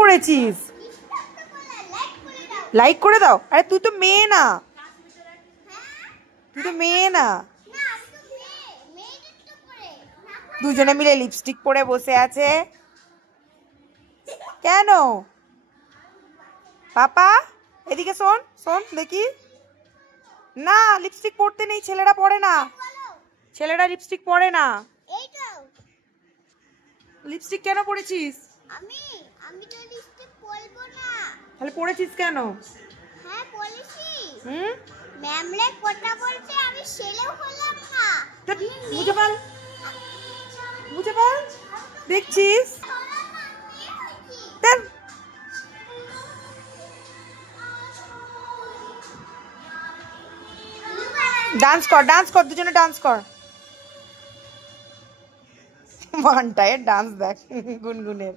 পড়েছিস? লাইক করে দাও। আরে তুই তো মেয়ে না, তুই তো মেয়ে না। দুজনে মিলে লিপস্টিক পরে বসে আছে কেন? পাপা এদিকে শোন, শোন দেখি। না, লিপস্টিক পরতে নেই, ছেলেরা পরে না, ছেলেরা লিপস্টিক পরে না। লিপস্টিক কেন পরেছিস? আমি আমি তো লিপস্টিক পরবো না। তাহলে পরেছিস কেন? হ্যাঁ পরেছি। হুম, ম্যামরে কথা বলতে আমি ছেলেও হলাম না। মুছে ফেল, মুছে ফেল। দেখছিস? ডান্স কর, ডান্স কর, দুজনে ডান্স কর। মানটায় ডান্স দেখ গুনগুনের।